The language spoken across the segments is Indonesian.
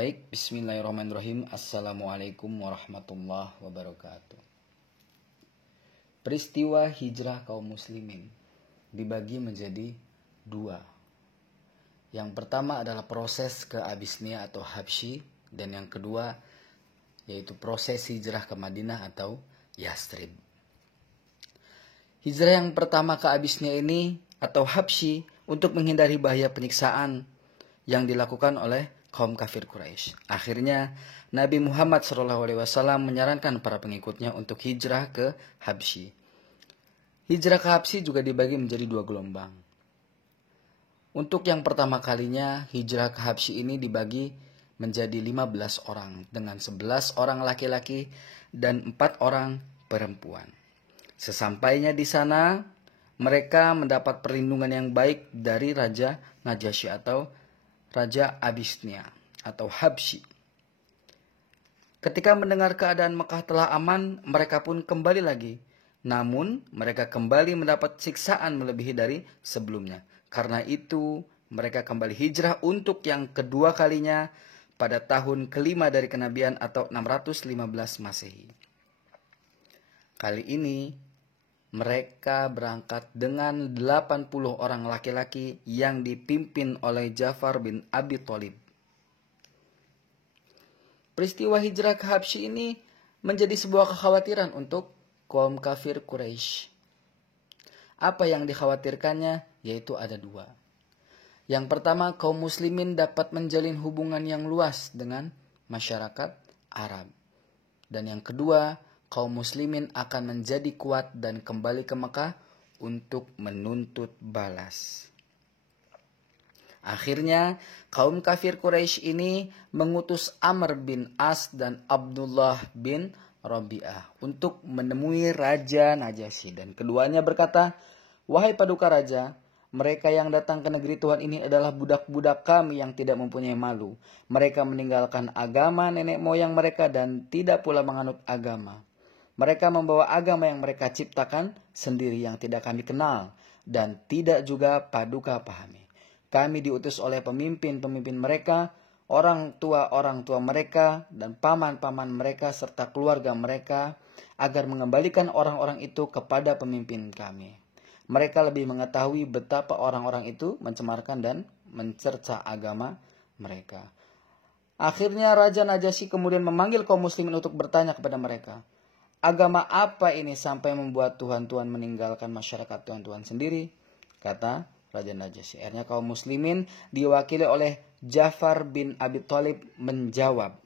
Baik, bismillahirrahmanirrahim. Assalamualaikum warahmatullahi wabarakatuh. Peristiwa hijrah kaum muslimin dibagi menjadi dua. Yang pertama adalah proses ke Abisnia atau Habsyi, dan yang kedua yaitu proses hijrah ke Madinah atau Yathrib. Hijrah yang pertama ke Abisnia ini atau Habsyi untuk menghindari bahaya penyiksaan yang dilakukan oleh kaum kafir Quraisy. Akhirnya Nabi Muhammad SAW menyarankan para pengikutnya untuk hijrah ke Habsyi. Hijrah ke Habsyi juga dibagi menjadi dua gelombang. Untuk yang pertama kalinya, hijrah ke Habsyi ini dibagi menjadi 15 orang dengan 11 orang laki-laki dan 4 orang perempuan. Sesampainya di sana, mereka mendapat perlindungan yang baik dari Raja Najasyi atau Raja Abisnia atau Habsyi. Ketika mendengar keadaan Mekah telah aman, mereka pun kembali lagi. Namun, mereka kembali mendapat siksaan melebihi dari sebelumnya. Karena itu, mereka kembali hijrah untuk yang kedua kalinya pada tahun kelima dari kenabian atau 615 Masehi. Kali ini, mereka berangkat dengan 80 orang laki-laki yang dipimpin oleh Ja'far bin Abi Thalib. Peristiwa hijrah ke Habsyi ini menjadi sebuah kekhawatiran untuk kaum kafir Quraisy. Apa yang dikhawatirkannya? Yaitu ada dua. Yang pertama, kaum muslimin dapat menjalin hubungan yang luas dengan masyarakat Arab. Dan yang kedua, kaum muslimin akan menjadi kuat dan kembali ke Mekah untuk menuntut balas. Akhirnya, kaum kafir Quraisy ini mengutus Amr bin As dan Abdullah bin Rabi'ah untuk menemui Raja Najasyi. Dan keduanya berkata, "Wahai paduka raja, mereka yang datang ke negeri Tuhan ini adalah budak-budak kami yang tidak mempunyai malu. Mereka meninggalkan agama nenek moyang mereka dan tidak pula menganut agama. Mereka membawa agama yang mereka ciptakan sendiri yang tidak kami kenal dan tidak juga paduka pahami. Kami diutus oleh pemimpin-pemimpin mereka, orang tua mereka dan paman-paman mereka serta keluarga mereka agar mengembalikan orang-orang itu kepada pemimpin kami. Mereka lebih mengetahui betapa orang-orang itu mencemarkan dan mencerca agama mereka." Akhirnya Raja Najasyi kemudian memanggil kaum muslimin untuk bertanya kepada mereka, "Agama apa ini sampai membuat tuhan-tuhan meninggalkan masyarakat tuhan-tuhan sendiri?" Kata Raja Najasyi. Akhirnya kaum muslimin diwakili oleh Ja'far bin Abi Thalib menjawab,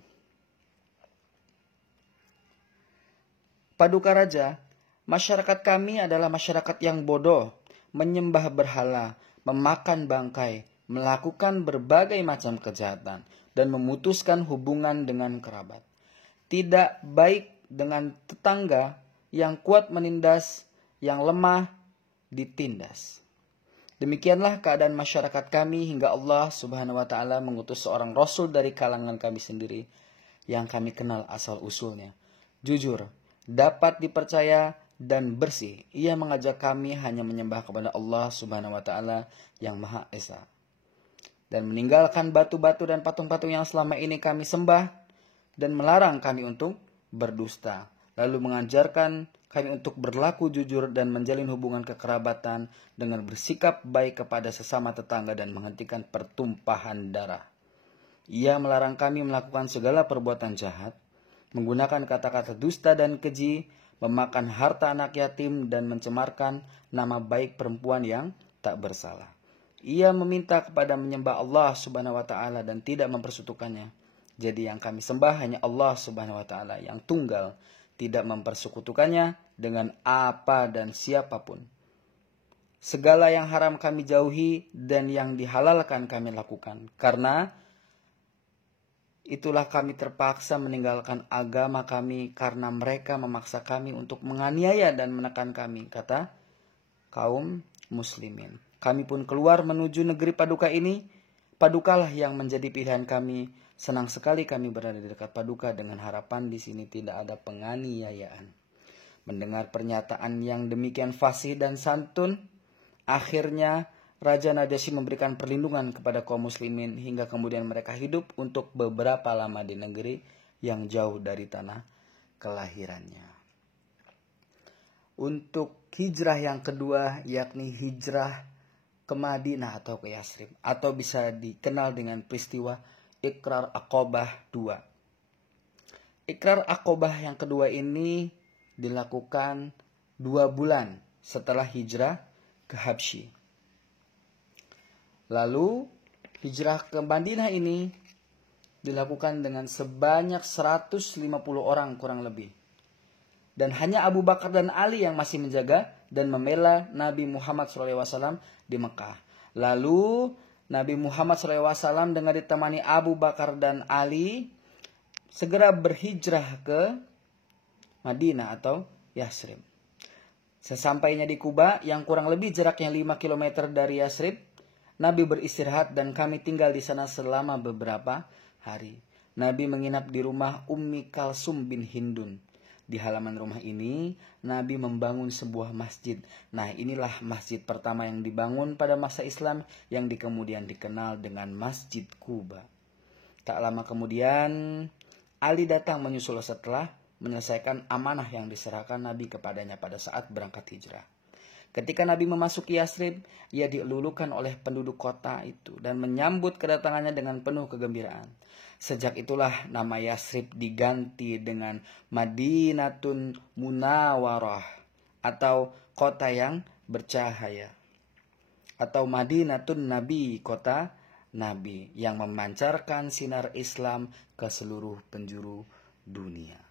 "Paduka raja, masyarakat kami adalah masyarakat yang bodoh, menyembah berhala, memakan bangkai, melakukan berbagai macam kejahatan, dan memutuskan hubungan dengan kerabat. Tidak baik dengan tetangga, yang kuat menindas, yang lemah ditindas. Demikianlah keadaan masyarakat kami hingga Allah Subhanahu wa taala mengutus seorang rasul dari kalangan kami sendiri yang kami kenal asal usulnya. Jujur, dapat dipercaya dan bersih. Ia mengajak kami hanya menyembah kepada Allah Subhanahu wa taala yang Maha Esa dan meninggalkan batu-batu dan patung-patung yang selama ini kami sembah dan melarang kami untuk berdusta. Lalu mengajarkan kami untuk berlaku jujur dan menjalin hubungan kekerabatan dengan bersikap baik kepada sesama tetangga dan menghentikan pertumpahan darah. Ia melarang kami melakukan segala perbuatan jahat, menggunakan kata-kata dusta dan keji, memakan harta anak yatim dan mencemarkan nama baik perempuan yang tak bersalah. Ia meminta kepada menyembah Allah Subhanahu wa taala dan tidak mempersekutukannya. Jadi yang kami sembah hanya Allah Subhanahu wa taala yang tunggal, tidak mempersekutukannya dengan apa dan siapapun. Segala yang haram kami jauhi dan yang dihalalkan kami lakukan. Karena itulah kami terpaksa meninggalkan agama kami karena mereka memaksa kami untuk menganiaya dan menekan kami," kata kaum muslimin. "Kami pun keluar menuju negeri paduka ini. Padukalah yang menjadi pilihan kami. Senang sekali kami berada di dekat paduka dengan harapan di sini tidak ada penganiayaan." Mendengar pernyataan yang demikian fasih dan santun, akhirnya Raja Najasyi memberikan perlindungan kepada kaum muslimin hingga kemudian mereka hidup untuk beberapa lama di negeri yang jauh dari tanah kelahirannya. Untuk hijrah yang kedua, yakni hijrah ke Madinah atau ke Yathrib, atau bisa dikenal dengan peristiwa Iqrar Aqabah II. Iqrar Aqabah yang kedua ini dilakukan 2 bulan setelah hijrah ke Habsyi. Lalu hijrah ke Madinah ini dilakukan dengan sebanyak 150 orang kurang lebih. Dan hanya Abu Bakar dan Ali yang masih menjaga dan membela Nabi Muhammad SAW di Mekah. Lalu Nabi Muhammad SAW dengan ditemani Abu Bakar dan Ali segera berhijrah ke Madinah atau Yathrib. Sesampainya di Kuba yang kurang lebih jaraknya 5 km dari Yathrib, Nabi beristirahat dan kami tinggal di sana selama beberapa hari. Nabi menginap di rumah Ummi Kalsum bin Hindun. Di halaman rumah ini, Nabi membangun sebuah masjid. Nah, inilah masjid pertama yang dibangun pada masa Islam yang kemudian dikenal dengan Masjid Kuba. Tak lama kemudian, Ali datang menyusul setelah menyelesaikan amanah yang diserahkan Nabi kepadanya pada saat berangkat hijrah. Ketika Nabi memasuki Yathrib, ia dilulukan oleh penduduk kota itu dan menyambut kedatangannya dengan penuh kegembiraan. Sejak itulah nama Yathrib diganti dengan Madinatun Munawwarah atau kota yang bercahaya. Atau Madinatun Nabi, kota Nabi yang memancarkan sinar Islam ke seluruh penjuru dunia.